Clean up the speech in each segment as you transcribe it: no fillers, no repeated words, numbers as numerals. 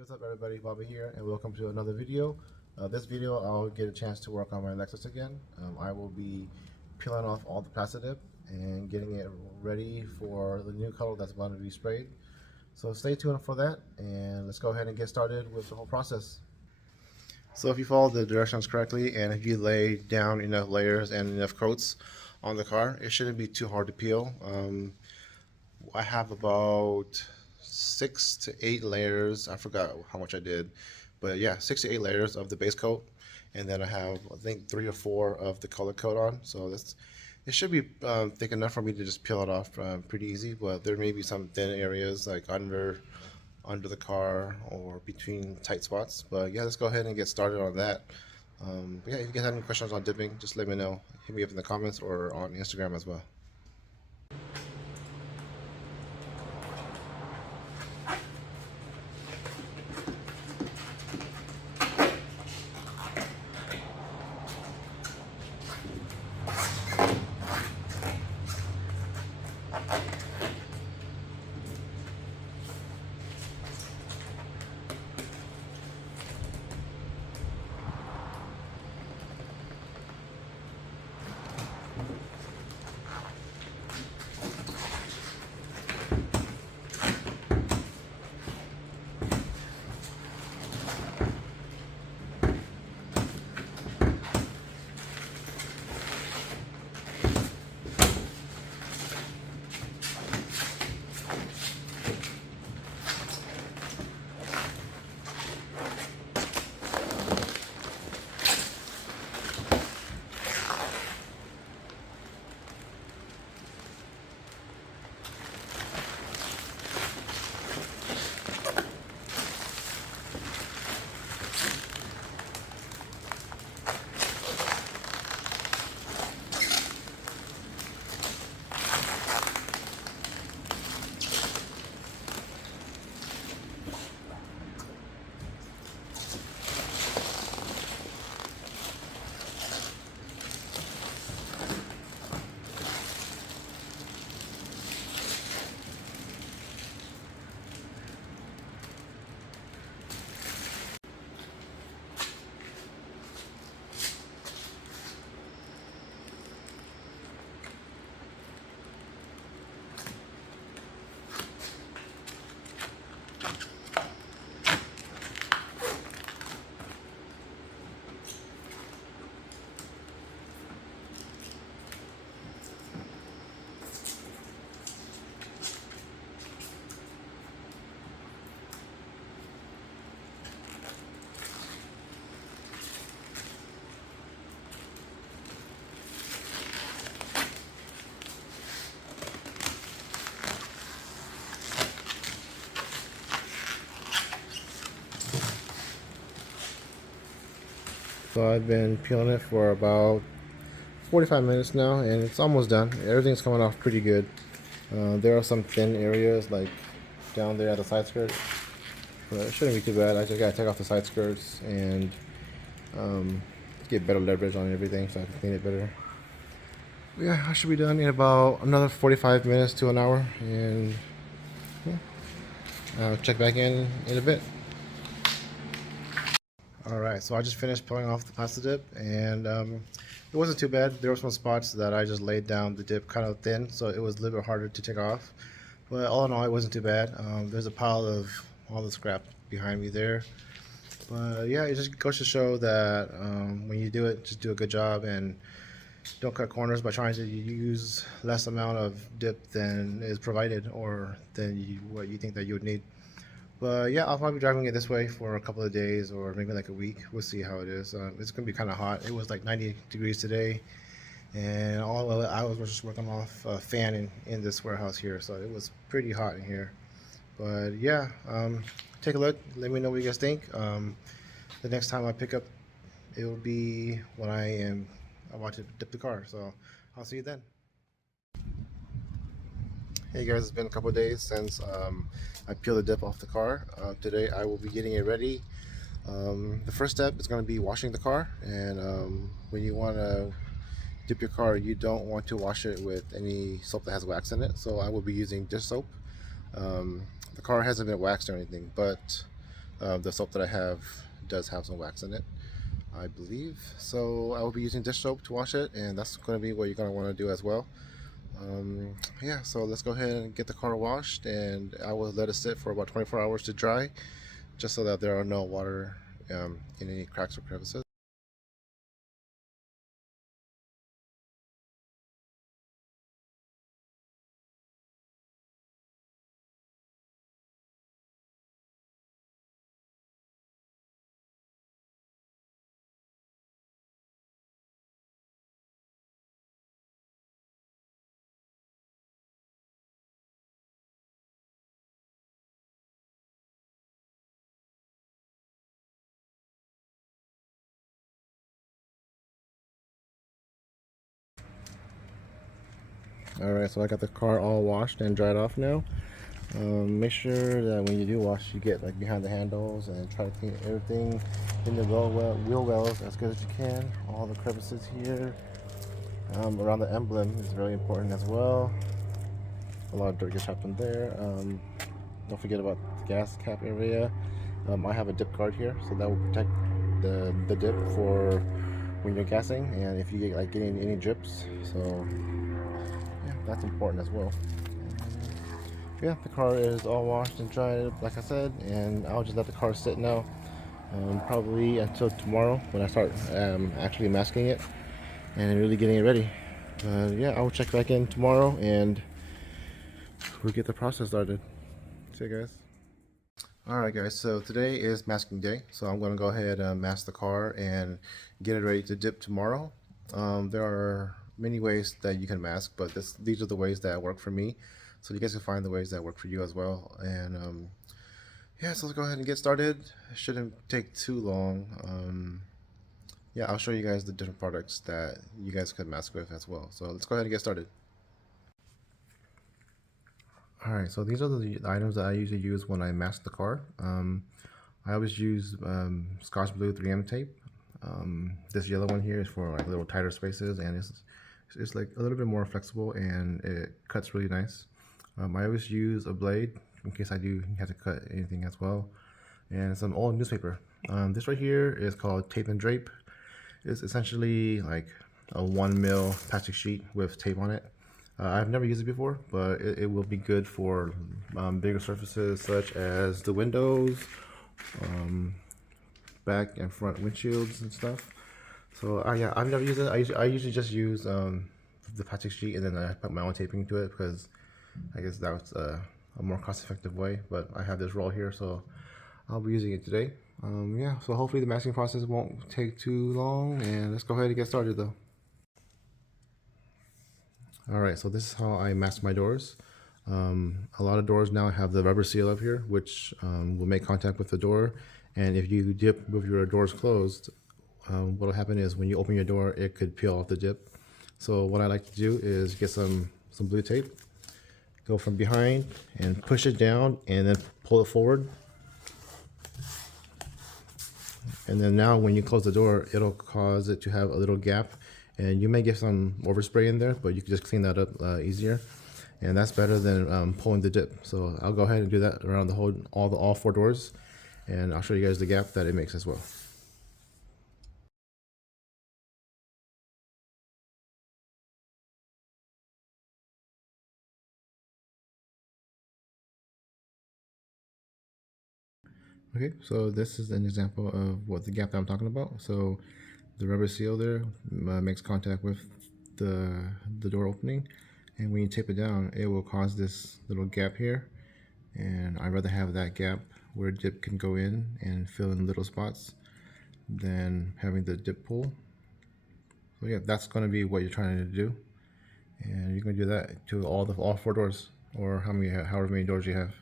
What's up everybody, Bobby here, and welcome to another video. This video I'll get a chance to work on my Lexus again. I will be peeling off all the Plastidip and getting it ready for the new color that's about to be sprayed. So stay tuned for that, and let's go ahead and get started with the whole process. So if you follow the directions correctly, and if you lay down enough layers and enough coats on the car, it shouldn't be too hard to peel. I have about 6 to 8 layers. I forgot how much I did, but yeah, 6 to 8 layers of the base coat, and then I have, I think, 3 or 4 of the color coat on. So it should be thick enough for me to just peel it off pretty easy. But there may be some thin areas like under the car or between tight spots. But yeah, let's go ahead and get started on that. Yeah, if you guys have any questions on dipping, just let me know. Hit me up in the comments or on Instagram as well. So I've been peeling it for about 45 minutes now, and it's almost done. Everything's coming off pretty good. There are some thin areas like down there at the side skirt, but it shouldn't be too bad. I just gotta take off the side skirts and get better leverage on everything so I can clean it better. But yeah, I should be done in about another 45 minutes to an hour, and yeah, I'll check back in a bit. Alright, so I just finished peeling off the Plastidip, and it wasn't too bad. There were some spots that I just laid down the dip kind of thin, so it was a little bit harder to take off. But all in all, it wasn't too bad. There's a pile of all the scrap behind me there. But yeah, it just goes to show that when you do it, just do a good job and don't cut corners by trying to use less amount of dip than is provided or than what you think that you would need. But yeah, I'll probably be driving it this way for a couple of days or maybe like a week. We'll see how it is. It's gonna be kind of hot. It was like 90 degrees today, and all of it, I was just working off a fan in this warehouse here, so it was pretty hot in here. But yeah, take a look. Let me know what you guys think. The next time I pick up, it will be when I want to dip the car. So I'll see you then. Hey guys, it's been a couple of days since I peeled the dip off the car. Today I will be getting it ready. The first step is going to be washing the car, and when you want to dip your car, you don't want to wash it with any soap that has wax in it, so I will be using dish soap. The car hasn't been waxed or anything, but The soap that I have does have some wax in it, I believe. So I will be using dish soap to wash it, and that's going to be what you're going to want to do as well. Yeah, so let's go ahead and get the car washed, and I will let it sit for about 24 hours to dry, just so that there are no water in any cracks or crevices. Alright, so I got the car all washed and dried off now. Make sure that when you do wash, you get like behind the handles and try to clean everything in the wheel wells as good as you can. All the crevices here around the emblem is very important as well. A lot of dirt gets trapped in there. Don't forget about the gas cap area. I have a dip guard here, so that will protect the dip for when you're gassing, and if you get like getting any drips. So yeah, that's important as well. Yeah, the car is all washed and dried, like I said, and I'll just let the car sit now, probably until tomorrow when I start actually masking it and really getting it ready. Yeah, I will check back in tomorrow and we'll get the process started. See you guys. Alright guys, so today is masking day, so I'm going to go ahead and mask the car and get it ready to dip tomorrow. There are many ways that you can mask, but these are the ways that work for me, so you guys can find the ways that work for you as well. And yeah, so let's go ahead and get started. It shouldn't take too long. Yeah, I'll show you guys the different products that you guys can mask with as well. So let's go ahead and get started. Alright, so these are the items that I usually use when I mask the car. I always use Scotch Blue 3M tape. This yellow one here is for like little tighter spaces, and it's like a little bit more flexible and it cuts really nice. I always use a blade in case I do have to cut anything as well, and some old newspaper. This right here is called tape and drape. It's essentially like a 1 mil plastic sheet with tape on it. I've never used it before, but it will be good for bigger surfaces such as the windows, back and front windshields and stuff. So yeah, I've never used it. I usually just use the plastic sheet and then I put my own taping to it because I guess that's a more cost-effective way. But I have this roll here, so I'll be using it today. Yeah, so hopefully the masking process won't take too long, and let's go ahead and get started though. Alright, so this is how I mask my doors. A lot of doors now have the rubber seal up here, which will make contact with the door. And if you dip with your doors closed, what will happen is when you open your door, it could peel off the dip. So what I like to do is get some blue tape, go from behind and push it down and then pull it forward. And then now when you close the door, it'll cause it to have a little gap. And you may get some overspray in there, but you can just clean that up easier. And that's better than pulling the dip. So I'll go ahead and do that around the whole, all 4 doors. And I'll show you guys the gap that it makes as well. Okay, so this is an example of what the gap that I'm talking about. So the rubber seal there makes contact with the door opening, and when you tape it down, it will cause this little gap here. And I'd rather have that gap where dip can go in and fill in little spots than having the dip pull. So yeah, that's going to be what you're trying to do, and you're going to do that to all 4 doors, or however many doors you have.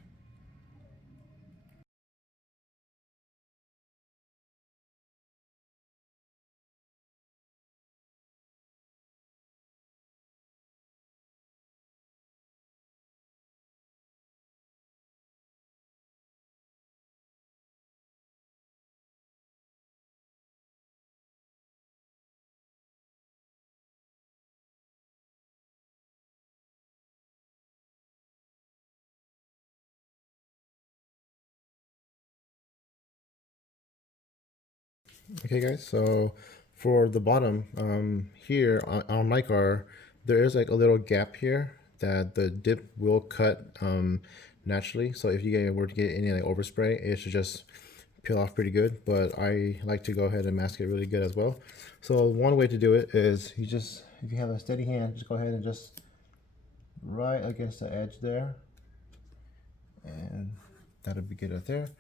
Okay guys, so for the bottom here on my car, there is like a little gap here that the dip will cut naturally. So if you were to get any like overspray, it should just peel off pretty good, but I like to go ahead and mask it really good as well. So one way to do it is you just, if you have a steady hand, just go ahead and just right against the edge there, and that'll be good right there.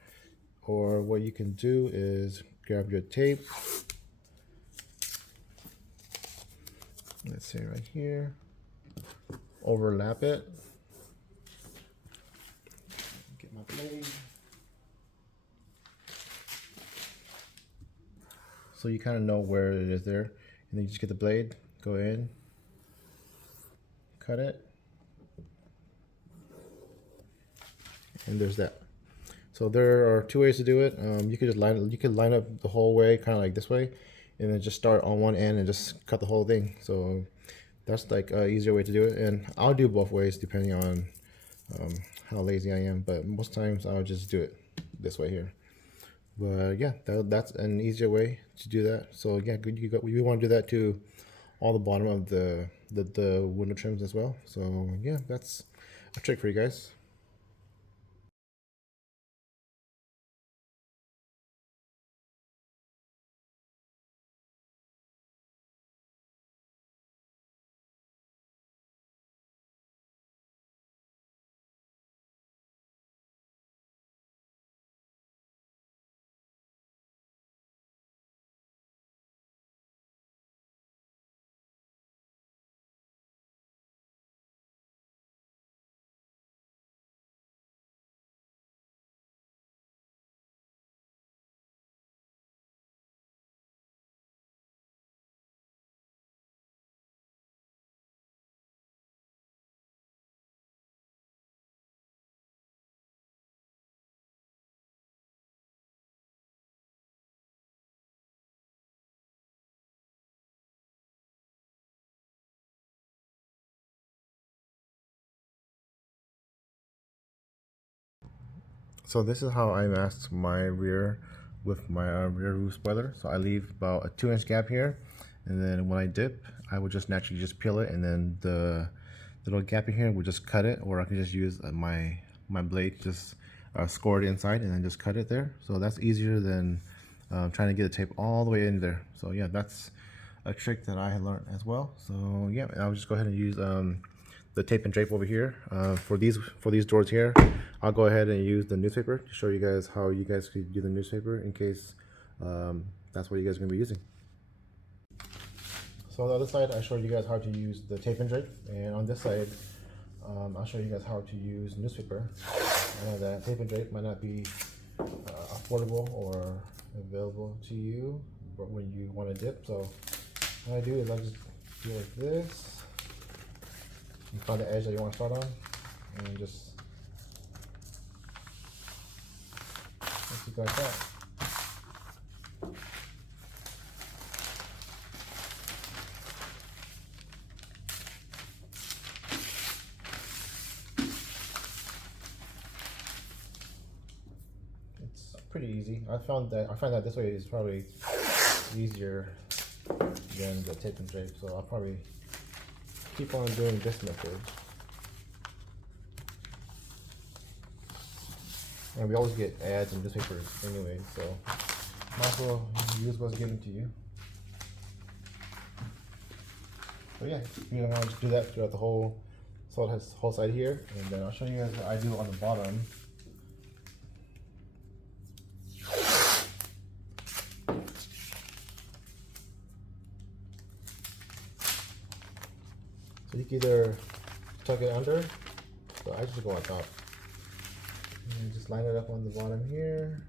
Or what you can do is grab your tape, let's say right here, overlap it, get my blade, so you kind of know where it is there, and then you just get the blade, go in, cut it, and there's that. So there are two ways to do it. You could just line up the whole way, kind of like this way, and then just start on one end and just cut the whole thing. So that's like an easier way to do it, and I'll do both ways depending on how lazy I am, but most times I'll just do it this way here. But yeah, that's an easier way to do that. So yeah, we want to do that to all the bottom of the window trims as well. So yeah, that's a trick for you guys. So this is how I mask my rear with my rear roof spoiler. So I leave about a 2-inch gap here, and then when I dip, I would just naturally just peel it, and then the little gap in here would just cut it, or I can just use my blade, just score it inside and then just cut it there. So that's easier than trying to get the tape all the way in there. So yeah, that's a trick that I had learned as well. So yeah, I'll just go ahead and use the tape and drape over here. For these doors here, I'll go ahead and use the newspaper to show you guys how you guys could do the newspaper in case that's what you guys are going to be using. So on the other side, I showed you guys how to use the tape and drape, and on this side, I'll show you guys how to use newspaper. I know that tape and drape might not be affordable or available to you when you want to dip. So what I do is I just do like this. You find the edge that you want to start on, and just like that. It's pretty easy. I find that this way is probably easier than the tape and drape, so I'll probably keep on doing this method. And we always get ads and newspapers anyway, so might as well use what's given to you. So yeah, you're gonna want to do that throughout the whole side here, and then I'll show you guys what I do on the bottom. So you can either tuck it under, so I just go on top. And just line it up on the bottom here.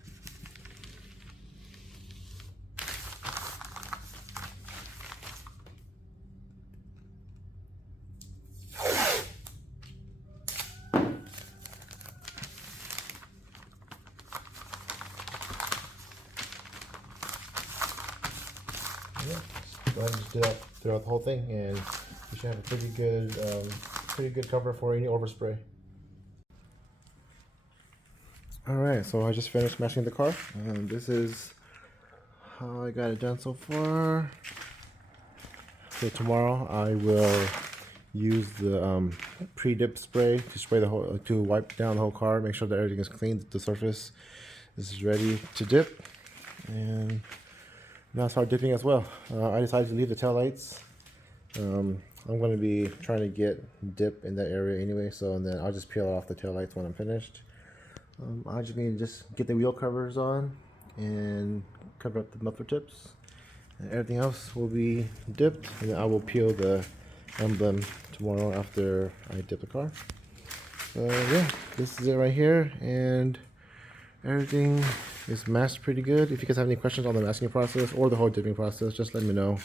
Yeah, go ahead and just do that throughout the whole thing, and you should have a pretty good cover for any overspray. Alright, so I just finished mashing the car. This is how I got it done so far. So tomorrow I will use the pre-dip spray to spray the whole, to wipe down the whole car, make sure that everything is clean, that the surface is ready to dip. And now I'll start dipping as well. I decided to leave the taillights. I'm going to be trying to get dip in that area anyway, so and then I'll just peel off the taillights when I'm finished. I just need to just get the wheel covers on and cover up the muffler tips, and everything else will be dipped, and then I will peel the emblem tomorrow after I dip the car. So yeah, this is it right here, and everything is masked pretty good. If you guys have any questions on the masking process or the whole dipping process, just let me know.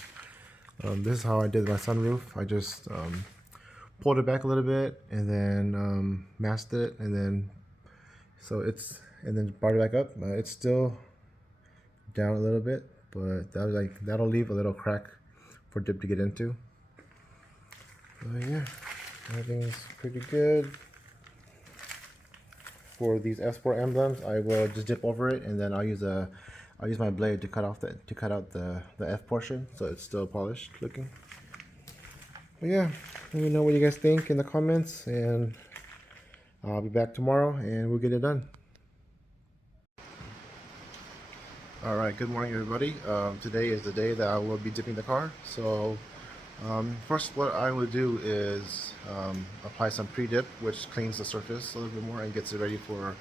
This is how I did my sunroof. I just pulled it back a little bit and then masked it, and then brought it back up. It's still down a little bit, but that'll leave a little crack for dip to get into. So yeah, everything's pretty good. For these F-Sport emblems, I will just dip over it, and then I'll use my blade to cut out the F portion, so it's still polished looking. But yeah, let me know what you guys think in the comments, and I'll be back tomorrow and we'll get it done. Alright, good morning everybody. Today is the day that I will be dipping the car. So first what I will do is apply some pre-dip, which cleans the surface a little bit more and gets it ready for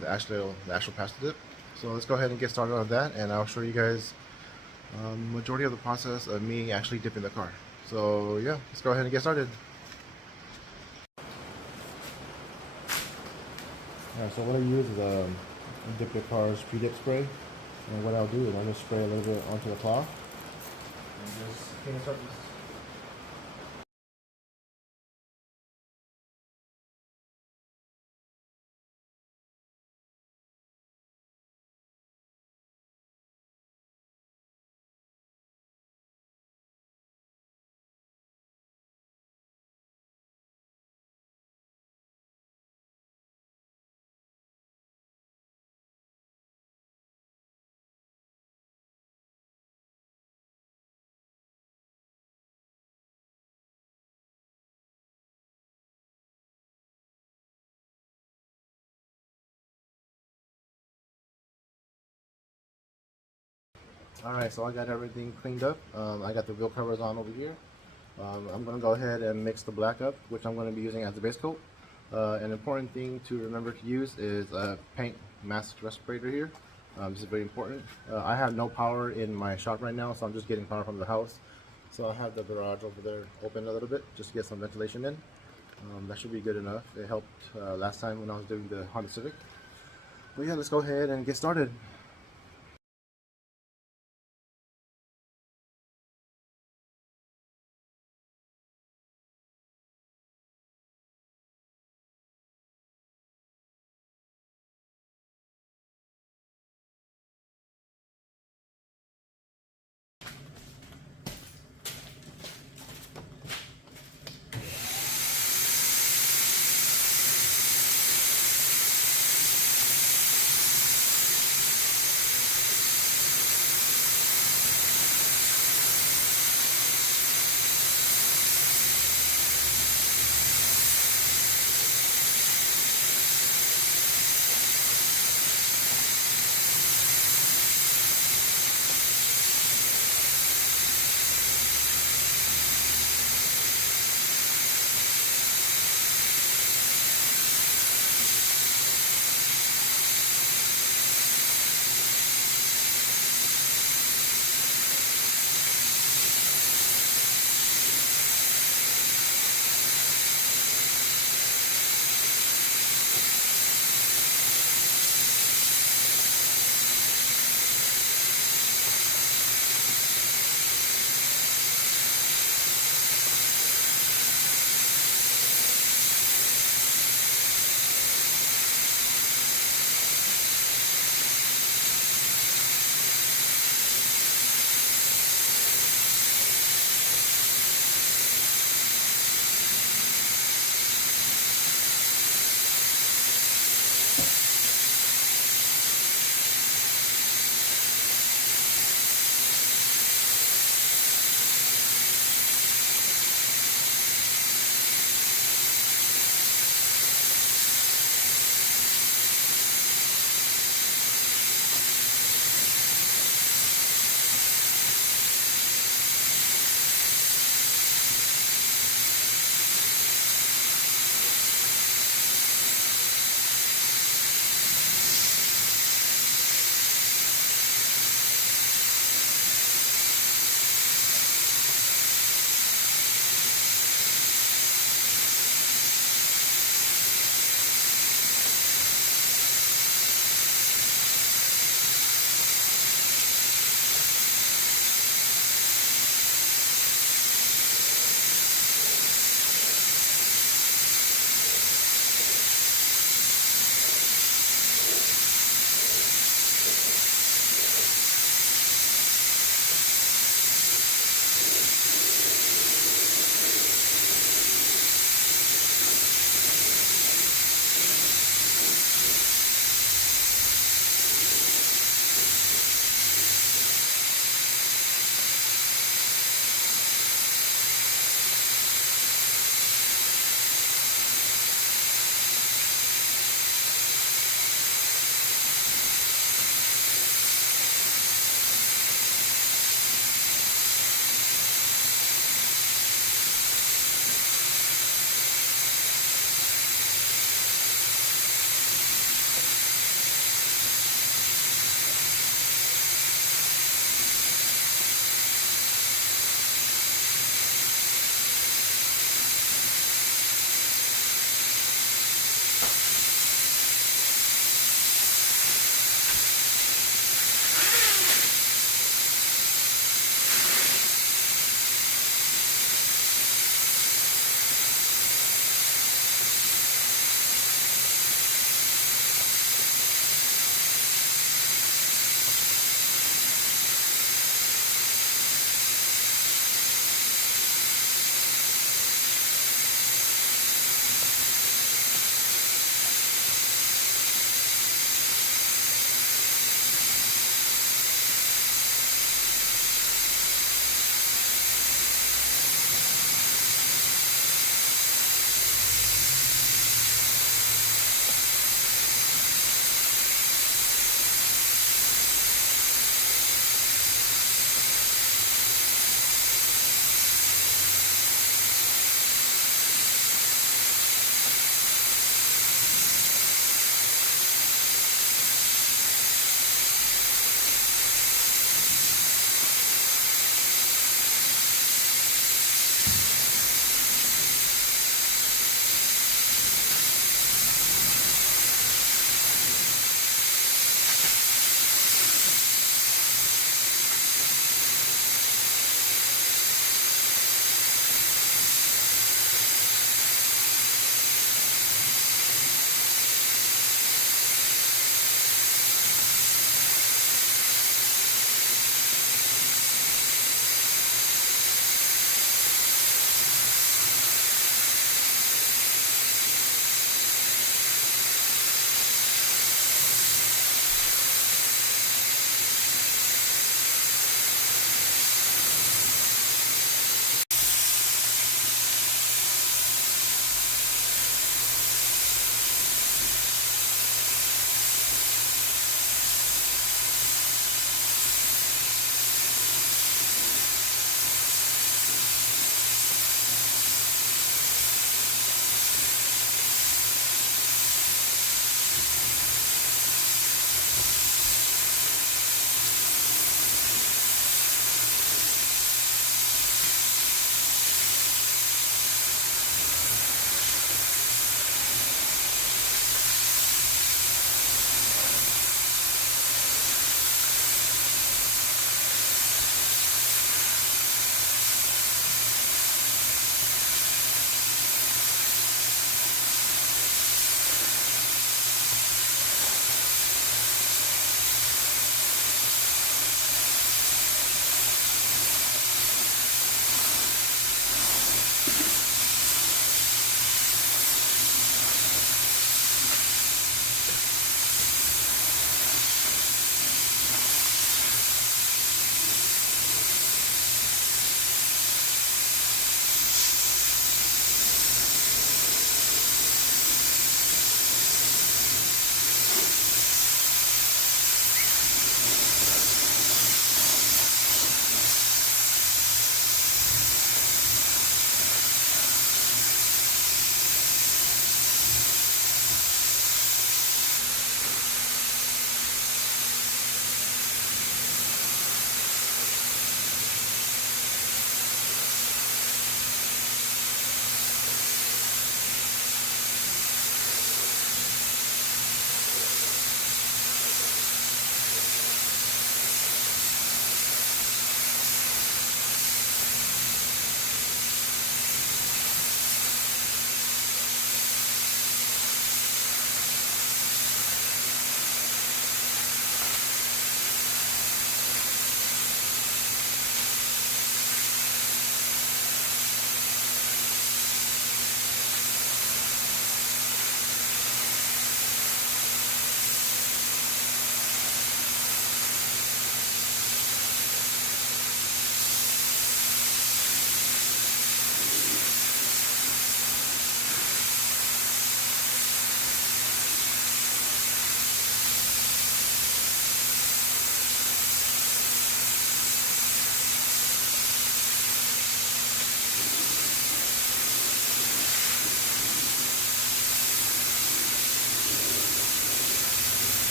the actual Plastidip. So let's go ahead and get started on that, and I'll show you guys majority of the process of me actually dipping the car. So yeah, let's go ahead and get started. Alright, so what I use is DipYourCar's pre-dip spray, and what I'll do is I'll just spray a little bit onto the cloth and just clean the surface. Alright, so I got everything cleaned up. I got the wheel covers on over here. I'm going to go ahead and mix the black up, which I'm going to be using as the base coat. An important thing to remember to use is a paint mask respirator here. This is very important. I have no power in my shop right now, so I'm just getting power from the house. So I have the garage over there open a little bit just to get some ventilation in. That should be good enough. It helped last time when I was doing the Honda Civic. But yeah, let's go ahead and get started.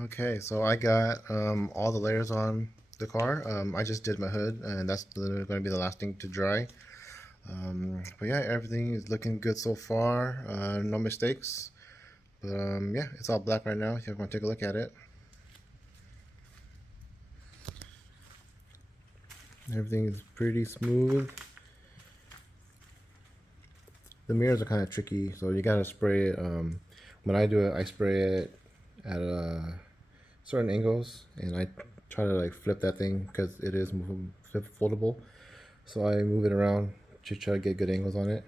Okay, so I got all the layers on the car. I just did my hood, and that's going to be the last thing to dry. But yeah, everything is looking good so far. No mistakes. But yeah, it's all black right now. If you want to take a look at it, everything is pretty smooth. The mirrors are kind of tricky, so you gotta spray it. When I do it, I spray it at certain angles, and I try to like flip that thing because it is foldable. So I move it around to try to get good angles on it.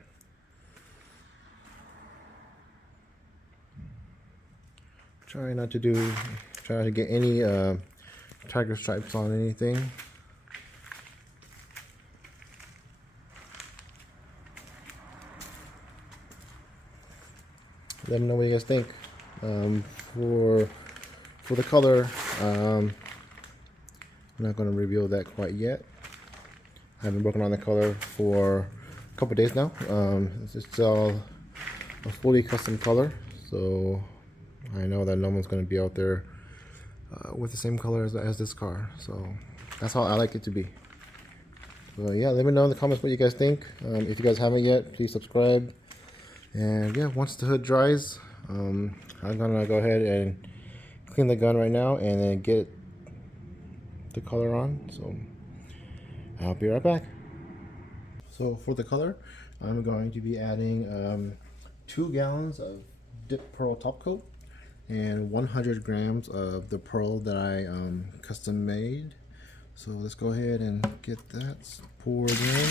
Try not to try to get any tiger stripes on anything. Let me know what you guys think. For the color, I'm not going to reveal that quite yet. I've been working on the color for a couple days now. It's all a fully custom color, so I know that no one's going to be out there with the same color as this car. So that's how I like it to be. So yeah, let me know in the comments what you guys think. If you guys haven't yet, please subscribe. And yeah, once the hood dries, I'm gonna go ahead and clean the gun right now and then get the color on. So I'll be right back. So for the color, I'm going to be adding 2 gallons of dip pearl top coat and 100 grams of the pearl that I custom made. So let's go ahead and get that poured in.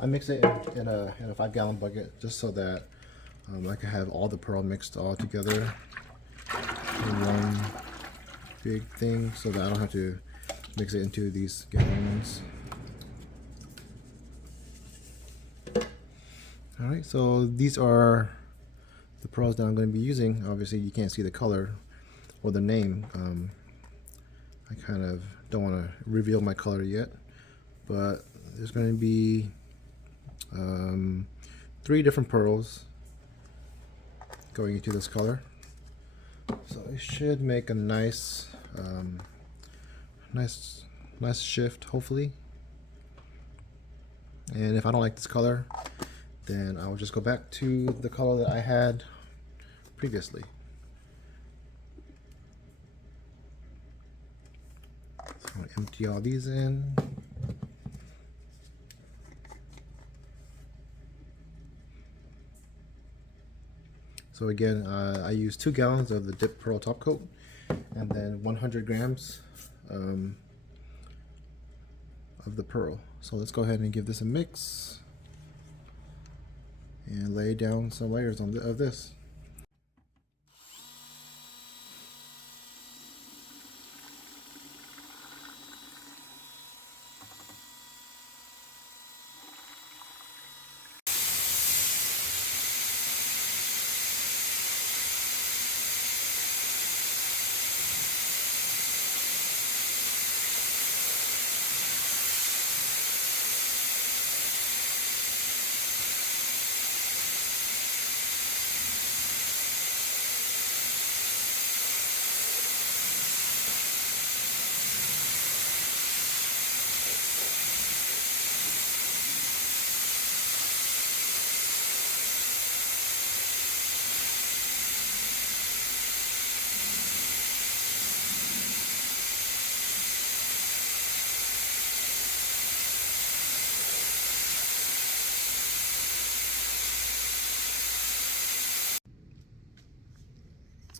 I mix it in a 5-gallon bucket just so that I can have all the pearl mixed all together in one big thing, so that I don't have to mix it into these gallons. Alright, so these are the pearls that I'm going to be using. Obviously you can't see the color or the name. I kind of don't want to reveal my color yet, but there's going to be 3 different pearls going into this color. So it should make a nice nice shift, hopefully. And if I don't like this color, then I will just go back to the color that I had previously. So I'm going to empty all these in. So again, I use 2 gallons of the dip pearl top coat and then 100 grams of the pearl. So let's go ahead and give this a mix and lay down some layers of this.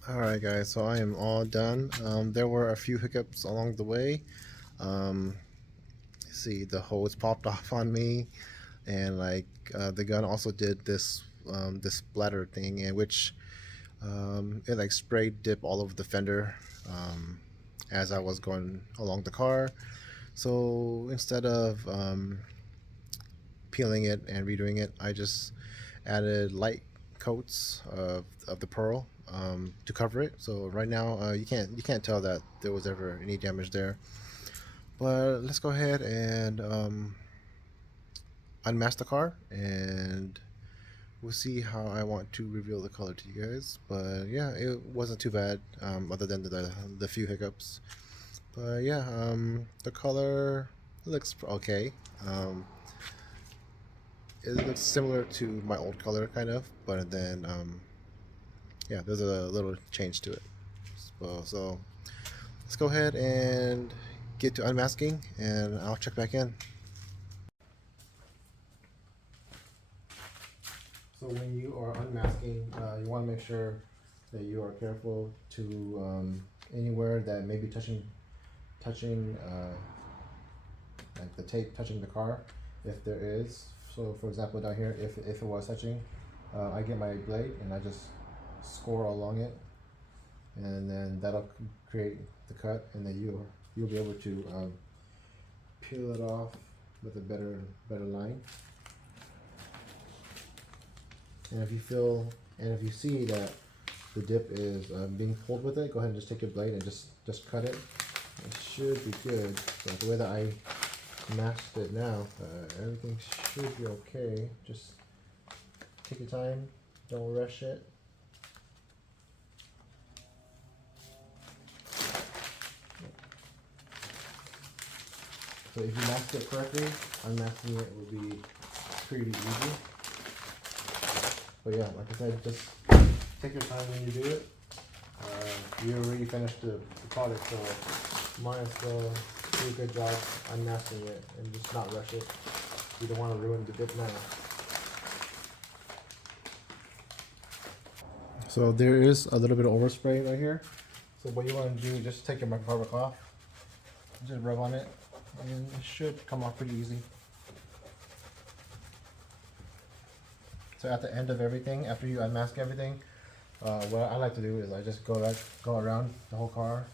Alright guys, so I am all done. There were a few hiccups along the way. See, the hose popped off on me, and like the gun also did this this splatter thing, in which it like sprayed dip all over the fender as I was going along the car. So instead of peeling it and redoing it, I just added light coats of the pearl to cover it. So right now you can't tell that there was ever any damage there. But let's go ahead and unmask the car and we'll see how I want to reveal the color to you guys. But yeah, it wasn't too bad, other than the few hiccups. But yeah, the color looks okay. It looks similar to my old color, kind of, but then yeah, there's a little change to it. So let's go ahead and get to unmasking, and I'll check back in. So when you are unmasking, you want to make sure that you are careful to anywhere that may be touching like the tape touching the car, if there is. So for example, down here, if it was touching, I get my blade and I just score along it, and then that'll create the cut, and then you'll be able to peel it off with a better line. And if you see that the dip is being pulled with it, go ahead and just take your blade and just cut it. It should be good. So the way that I masked it now, everything should be okay. Just take your time, don't rush it. So if you mask it correctly, unmasking it will be pretty easy. But yeah, like I said, just take your time when you do it. You already finished the product, so might as well do a good job unmasking it and just not rush it. You don't want to ruin the dip now. So there is a little bit of overspray right here. So what you want to do is just take your microfiber cloth, just rub on it, and it should come off pretty easy. So at the end of everything, after you unmask everything, what I like to do is I just go around the whole car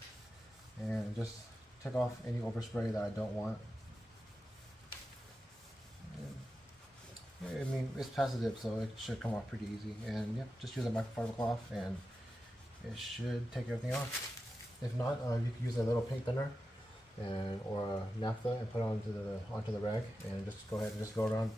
and just take off any overspray that I don't want. I mean, it's Plastidip, so it should come off pretty easy. And yeah, just use a microfiber cloth and it should take everything off. If not, you can use a little paint thinner or a naphtha and put it onto the rag, and just go ahead and just go around.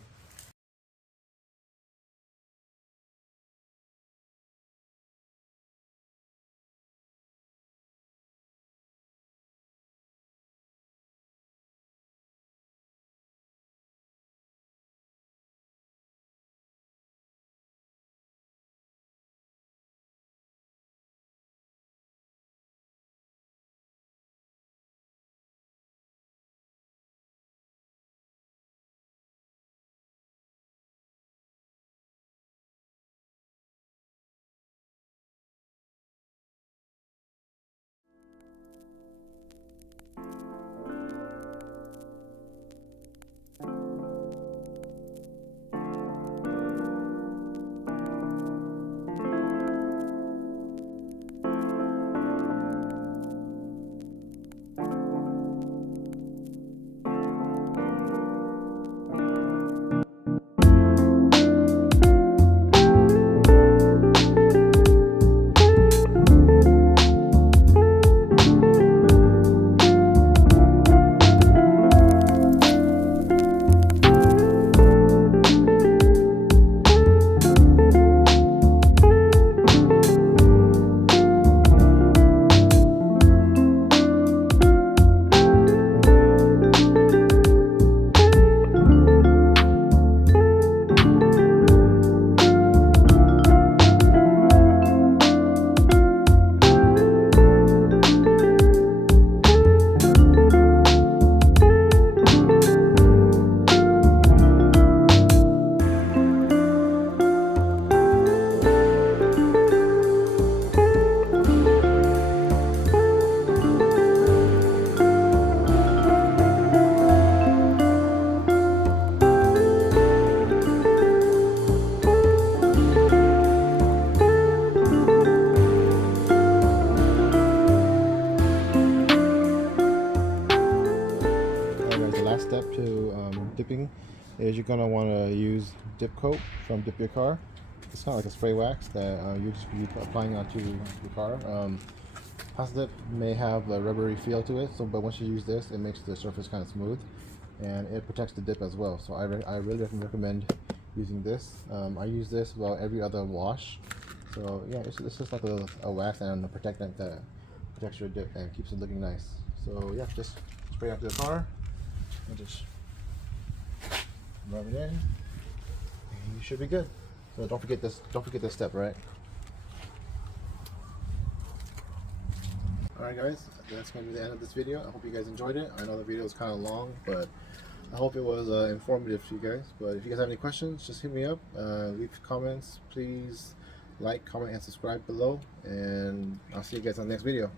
Step to dipping is you're going to want to use dip coat from DipYourCar. It's kind of like a spray wax that you just be applying onto your car. Plastidip may have a rubbery feel to it, but once you use this, it makes the surface kind of smooth, and it protects the dip as well. So I really recommend using this. I use this about every other wash. So yeah, it's just like a wax and a protectant that protects your dip and keeps it looking nice. So yeah, just spray it onto the car and just rub it in, and you should be good. So don't forget this. Don't forget this step, right? Alright guys, that's going to be the end of this video. I hope you guys enjoyed it. I know the video was kind of long, but I hope it was informative to you guys. But if you guys have any questions, just hit me up. Leave comments. Please like, comment, and subscribe below. And I'll see you guys on the next video.